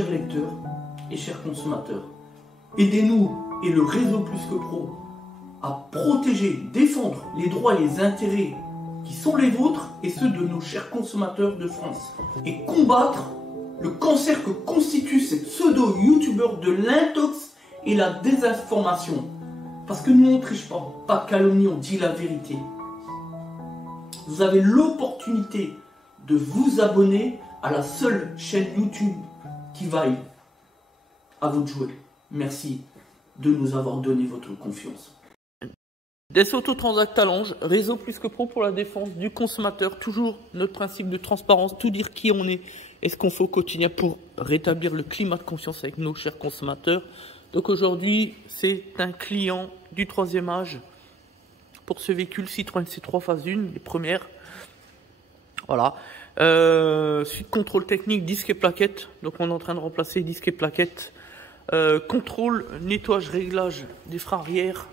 chers lecteurs et chers consommateurs, aidez-nous et le réseau Plus que Pro à protéger, défendre les droits et les intérêts qui sont les vôtres et ceux de nos chers consommateurs de France et combattre le cancer que constituent ces pseudo-youtubeurs de l'intox et la désinformation. Parce que nous, on ne triche pas de calomnie, on dit la vérité. Vous avez l'opportunité de vous abonner à la seule chaîne YouTube qui vaille. À vous de jouer. Merci de nous avoir donné votre confiance. Des autotransacts à Lange, réseau Plus que Pro pour la défense du consommateur. Toujours notre principe de transparence, tout dire qui on est et ce qu'on fait au quotidien pour rétablir le climat de confiance avec nos chers consommateurs. Donc aujourd'hui, c'est un client du 3e âge pour ce véhicule Citroën C3 phase 1, les premières. Voilà. Suite contrôle technique, disque et plaquettes. Donc on est en train de remplacer disque et plaquettes. Contrôle, nettoyage, réglage des freins arrière.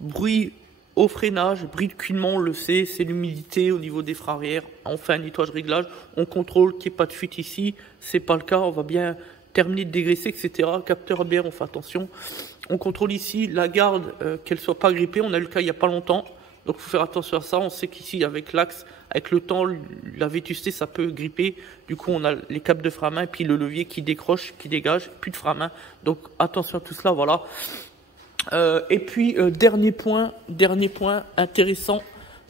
Bruit au freinage, bruit de cuinement, on le sait, c'est l'humidité au niveau des freins arrière. On fait un nettoyage, réglage. On contrôle qu'il n'y ait pas de fuite ici. C'est pas le cas. On va bien terminer de dégraisser, etc. Capteur ABR, on fait attention. On contrôle ici la garde, qu'elle soit pas grippée. On a eu le cas il n'y a pas longtemps. Donc, il faut faire attention à ça. On sait qu'ici, avec l'axe, avec le temps, la vétusté, ça peut gripper. Du coup, on a les câbles de frein à main et puis le levier qui décroche, qui dégage, plus de frein à main. Donc, attention à tout cela, voilà. Et puis, dernier point intéressant,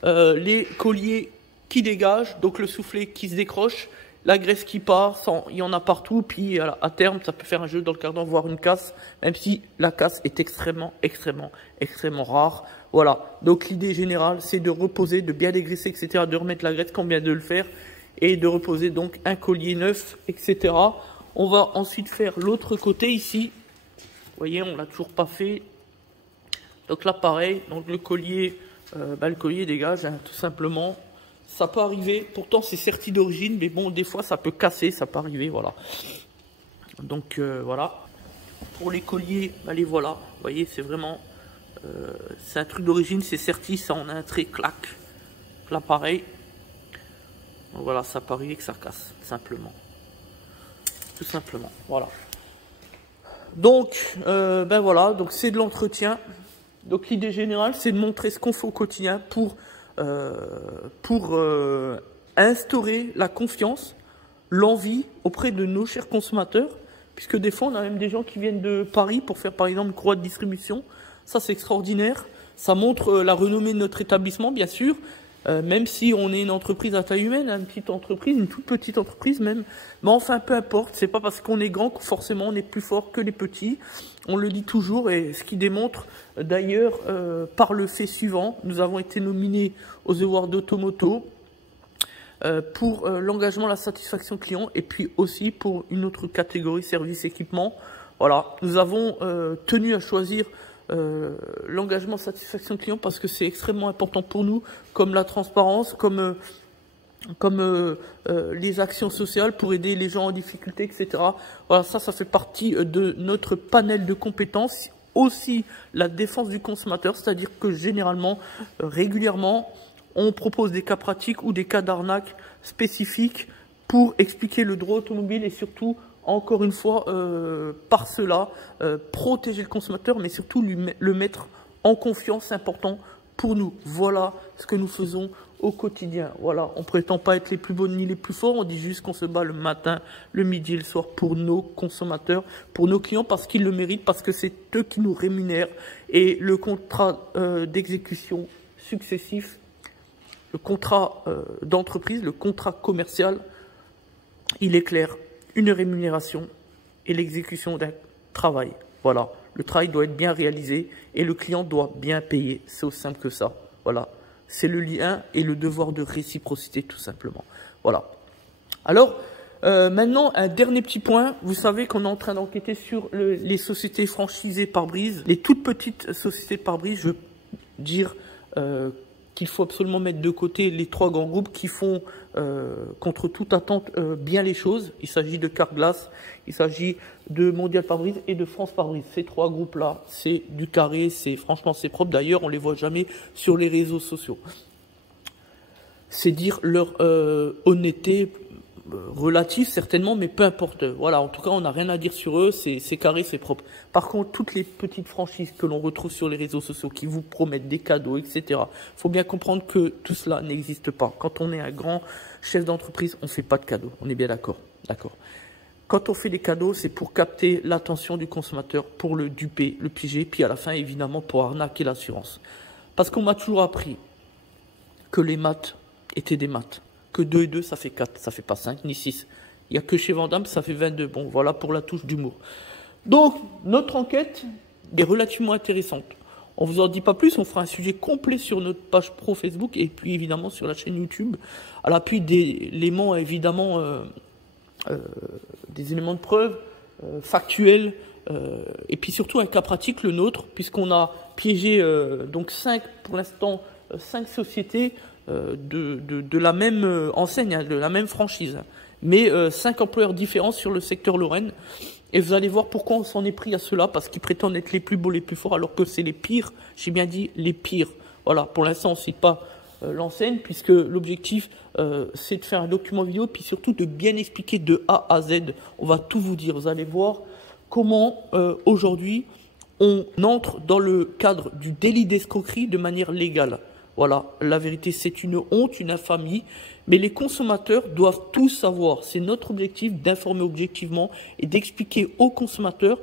les colliers qui dégagent, donc le soufflet qui se décroche, la graisse qui part, il y en a partout, puis à terme, ça peut faire un jeu dans le cardan, voire une casse, même si la casse est extrêmement rare. Voilà, donc l'idée générale, c'est de reposer, de bien dégraisser, etc., de remettre la graisse, comme vient de le faire, et de reposer donc un collier neuf, etc. On va ensuite faire l'autre côté ici. Vous voyez, on l'a toujours pas fait. Donc là, pareil, donc le collier dégage, hein, tout simplement. Ça peut arriver, pourtant c'est serti d'origine, mais bon, des fois ça peut casser, ça peut arriver, voilà. Donc voilà. Pour les colliers, les voilà. Vous voyez, c'est vraiment, c'est un truc d'origine, c'est serti, ça en a un trait, clac. Là, pareil. Donc, voilà, ça peut arriver que ça casse, simplement. Tout simplement, voilà. Donc, voilà, donc c'est de l'entretien. Donc l'idée générale, c'est de montrer ce qu'on fait au quotidien pour instaurer la confiance, l'envie auprès de nos chers consommateurs, puisque des fois, on a même des gens qui viennent de Paris pour faire, par exemple, une croix de distribution. Ça, c'est extraordinaire. Ça montre la renommée de notre établissement, bien sûr, même si on est une entreprise à taille humaine, une petite entreprise, une toute petite entreprise même. Mais enfin, peu importe, c'est pas parce qu'on est grand que forcément on est plus fort que les petits. On le dit toujours, et ce qui démontre d'ailleurs par le fait suivant, nous avons été nominés aux Awards d'Automoto pour l'engagement, la satisfaction client, et puis aussi pour une autre catégorie, service équipement. Voilà, nous avons tenu à choisir l'engagement satisfaction client parce que c'est extrêmement important pour nous, comme la transparence, comme les actions sociales pour aider les gens en difficulté, etc. Voilà, ça fait partie de notre panel de compétences. Aussi la défense du consommateur, c'est-à-dire que généralement, régulièrement, on propose des cas pratiques ou des cas d'arnaque spécifiques pour expliquer le droit automobile et surtout, encore une fois, par cela, protéger le consommateur, mais surtout le mettre en confiance, c'est important pour nous. Voilà ce que nous faisons au quotidien. Voilà, on prétend pas être les plus beaux ni les plus forts, on dit juste qu'on se bat le matin, le midi et le soir pour nos consommateurs, pour nos clients, parce qu'ils le méritent, parce que c'est eux qui nous rémunèrent. Et le contrat d'exécution successif, le contrat d'entreprise, le contrat commercial, il est clair. Une rémunération et l'exécution d'un travail. Voilà, le travail doit être bien réalisé et le client doit bien payer. C'est aussi simple que ça. Voilà, c'est le lien et le devoir de réciprocité tout simplement. Voilà. Alors, maintenant, un dernier petit point. Vous savez qu'on est en train d'enquêter sur les sociétés franchisées pare-brise. Les toutes petites sociétés pare-brise, je veux dire qu'il faut absolument mettre de côté les trois grands groupes qui font, contre toute attente, bien les choses. Il s'agit de Carglass, il s'agit de Mondial Pare-Brise et de France Pare-Brise. Ces trois groupes-là, c'est du carré, franchement c'est propre. D'ailleurs, on les voit jamais sur les réseaux sociaux. C'est dire leur honnêteté, relatif certainement, mais peu importe. Voilà, en tout cas, on n'a rien à dire sur eux, c'est carré, c'est propre. Par contre, toutes les petites franchises que l'on retrouve sur les réseaux sociaux qui vous promettent des cadeaux, etc., faut bien comprendre que tout cela n'existe pas. Quand on est un grand chef d'entreprise, on ne fait pas de cadeaux. On est bien d'accord. D'accord. Quand on fait des cadeaux, c'est pour capter l'attention du consommateur, pour le duper, le piéger, puis à la fin, évidemment, pour arnaquer l'assurance. Parce qu'on m'a toujours appris que les maths étaient des maths. Que 2 et 2, ça fait 4, ça fait pas 5 ni 6. Il n'y a que chez Vandame, ça fait 22. Bon, voilà pour la touche d'humour. Donc, notre enquête est relativement intéressante. On vous en dit pas plus, on fera un sujet complet sur notre page pro Facebook et puis évidemment sur la chaîne YouTube, à l'appui d'éléments évidemment, des éléments de preuve factuels, et puis surtout un cas pratique, le nôtre, puisqu'on a piégé donc 5, pour l'instant, 5 sociétés de la même enseigne, hein, de la même franchise, hein, mais 5 employeurs différents sur le secteur Lorraine. Et vous allez voir pourquoi on s'en est pris à cela, parce qu'ils prétendent être les plus beaux, les plus forts, alors que c'est les pires, j'ai bien dit les pires. Voilà, pour l'instant on ne cite pas l'enseigne, puisque l'objectif c'est de faire un document vidéo, puis surtout de bien expliquer de A à Z. On va tout vous dire, vous allez voir comment aujourd'hui on entre dans le cadre du délit d'escroquerie de manière légale. Voilà, la vérité, c'est une honte, une infamie, mais les consommateurs doivent tout savoir. C'est notre objectif d'informer objectivement et d'expliquer aux consommateurs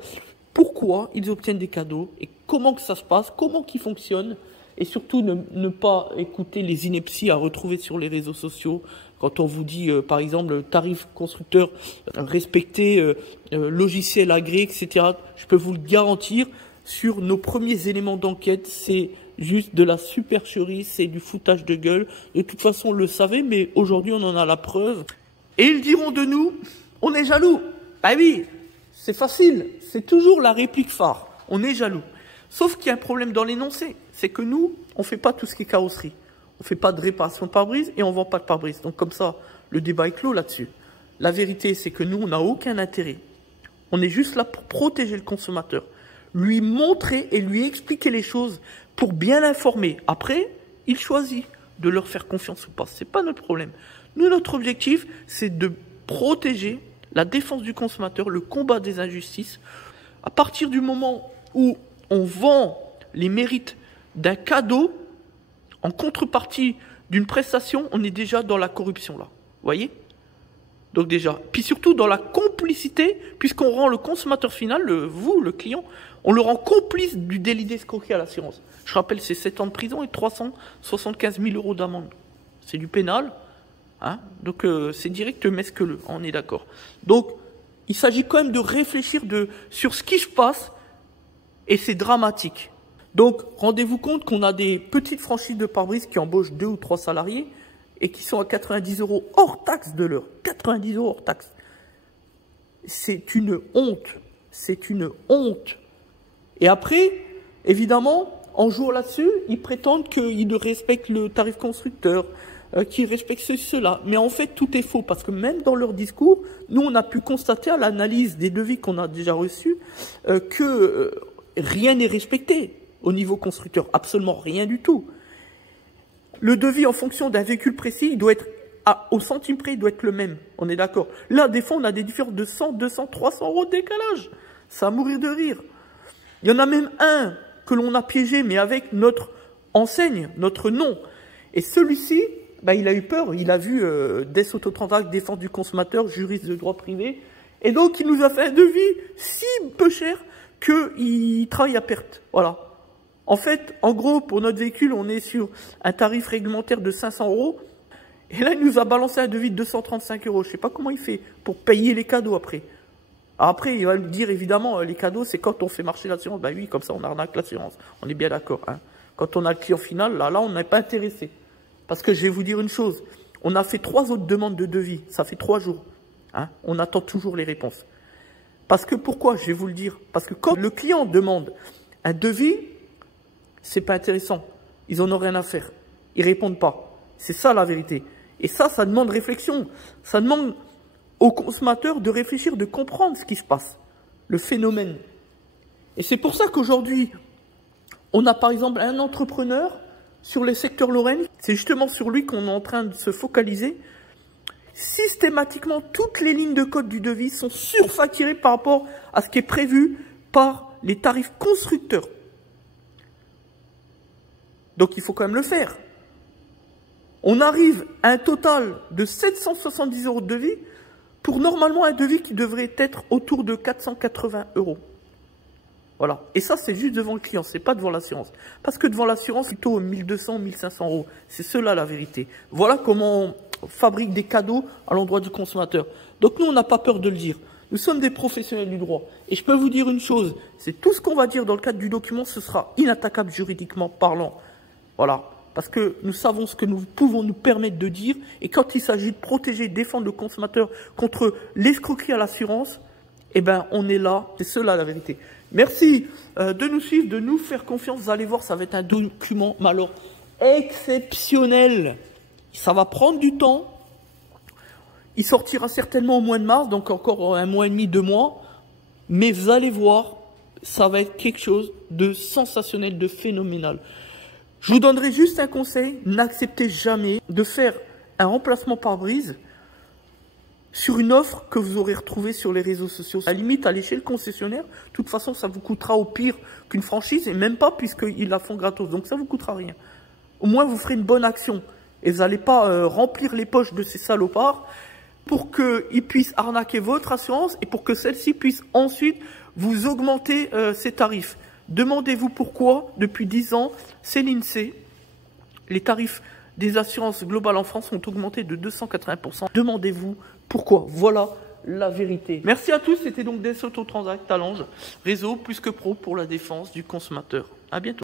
pourquoi ils obtiennent des cadeaux et comment que ça se passe, comment qu'ils fonctionnent, et surtout ne pas écouter les inepties à retrouver sur les réseaux sociaux. Quand on vous dit, par exemple, tarif constructeur respecté, logiciel agréé, etc., je peux vous le garantir, sur nos premiers éléments d'enquête, c'est juste de la supercherie, c'est du foutage de gueule. De toute façon, on le savait, mais aujourd'hui, on en a la preuve. Et ils diront de nous, on est jaloux. Bah oui, c'est facile, c'est toujours la réplique phare. On est jaloux. Sauf qu'il y a un problème dans l'énoncé, c'est que nous, on ne fait pas tout ce qui est carrosserie. On ne fait pas de réparation de pare-brise et on ne vend pas de pare-brise. Donc comme ça, le débat est clos là-dessus. La vérité, c'est que nous, on n'a aucun intérêt. On est juste là pour protéger le consommateur, lui montrer et lui expliquer les choses pour bien l'informer. Après, il choisit de leur faire confiance ou pas. Ce n'est pas notre problème. Nous, notre objectif, c'est de protéger la défense du consommateur, le combat des injustices. À partir du moment où on vend les mérites d'un cadeau en contrepartie d'une prestation, on est déjà dans la corruption là. Vous voyez ? Donc déjà, puis surtout dans la complicité, puisqu'on rend le consommateur final, vous, le client, on le rend complice du délit d'escroquerie à l'assurance. Je rappelle, c'est 7 ans de prison et 375 000 € d'amende. C'est du pénal, hein, donc c'est direct mesqueleux, on est d'accord. Donc, il s'agit quand même de réfléchir sur ce qui se passe, et c'est dramatique. Donc, rendez-vous compte qu'on a des petites franchises de pare-brise qui embauchent 2 ou 3 salariés, et qui sont à 90 € hors taxe de l'heure. 90 € hors taxe. C'est une honte. C'est une honte. Et après, évidemment, en jouant là-dessus, ils prétendent qu'ils respectent le tarif constructeur, qu'ils respectent ceci, cela. Mais en fait, tout est faux, parce que même dans leur discours, nous, on a pu constater à l'analyse des devis qu'on a déjà reçus que rien n'est respecté au niveau constructeur. Absolument rien du tout. Le devis en fonction d'un véhicule précis, il doit être au centime près, il doit être le même. On est d'accord. Là, des fois, on a des différences de 100, 200, 300 € de décalage. Ça va mourir de rire. Il y en a même un que l'on a piégé, mais avec notre enseigne, notre nom. Et celui-ci, bah, il a eu peur. Il a vu Des Autotransact, défense du consommateur, juriste de droit privé. Et donc, il nous a fait un devis si peu cher qu'il travaille à perte. Voilà. En fait, en gros, pour notre véhicule, on est sur un tarif réglementaire de 500 €. Et là, il nous a balancé un devis de 235 €. Je ne sais pas comment il fait pour payer les cadeaux après. Après, il va nous dire, évidemment, les cadeaux, c'est quand on fait marcher l'assurance. Ben oui, comme ça, on arnaque l'assurance. On est bien d'accord. Hein. Quand on a le client final, là, on n'est pas intéressé. Parce que je vais vous dire une chose. On a fait 3 autres demandes de devis. Ça fait 3 jours. Hein. On attend toujours les réponses. Parce que pourquoi? Je vais vous le dire. Parce que quand le client demande un devis, c'est pas intéressant. Ils en ont rien à faire. Ils répondent pas. C'est ça la vérité. Et ça demande réflexion. Ça demande aux consommateurs de réfléchir, de comprendre ce qui se passe. Le phénomène. Et c'est pour ça qu'aujourd'hui, on a par exemple un entrepreneur sur le secteur Lorraine. C'est justement sur lui qu'on est en train de se focaliser. systématiquement, toutes les lignes de code du devis sont surfacturées par rapport à ce qui est prévu par les tarifs constructeurs. Donc il faut quand même le faire. On arrive à un total de 770 € de devis pour normalement un devis qui devrait être autour de 480 €. Voilà. Et ça, c'est juste devant le client, c'est pas devant l'assurance. Parce que devant l'assurance, c'est plutôt 1200, 1500 €. C'est cela la vérité. Voilà comment on fabrique des cadeaux à l'endroit du consommateur. Donc nous, on n'a pas peur de le dire. Nous sommes des professionnels du droit. Et je peux vous dire une chose, c'est tout ce qu'on va dire dans le cadre du document, ce sera inattaquable juridiquement parlant. Voilà. Parce que nous savons ce que nous pouvons nous permettre de dire. Et quand il s'agit de protéger, défendre le consommateur contre l'escroquerie à l'assurance, eh ben, on est là. C'est cela la vérité. Merci de nous suivre, de nous faire confiance. Vous allez voir, ça va être un document, mais alors, exceptionnel. Ça va prendre du temps. Il sortira certainement au mois de mars, donc encore un mois et demi, 2 mois. Mais vous allez voir, ça va être quelque chose de sensationnel, de phénoménal. Je vous donnerai juste un conseil, n'acceptez jamais de faire un remplacement pare-brise sur une offre que vous aurez retrouvée sur les réseaux sociaux. À la limite, allez chez le concessionnaire. De toute façon, ça vous coûtera au pire qu'une franchise, et même pas puisqu'ils la font gratos. Donc ça vous coûtera rien. Au moins, vous ferez une bonne action. Et vous n'allez pas remplir les poches de ces salopards pour qu'ils puissent arnaquer votre assurance et pour que celle-ci puisse ensuite vous augmenter ses tarifs. Demandez-vous pourquoi, depuis 10 ans, c'est l'INSEE, les tarifs des assurances globales en France ont augmenté de 280%. Demandez-vous pourquoi. Voilà la vérité. Merci à tous. C'était donc DS Auto Transact Talange, réseau plus que pro pour la défense du consommateur. À bientôt.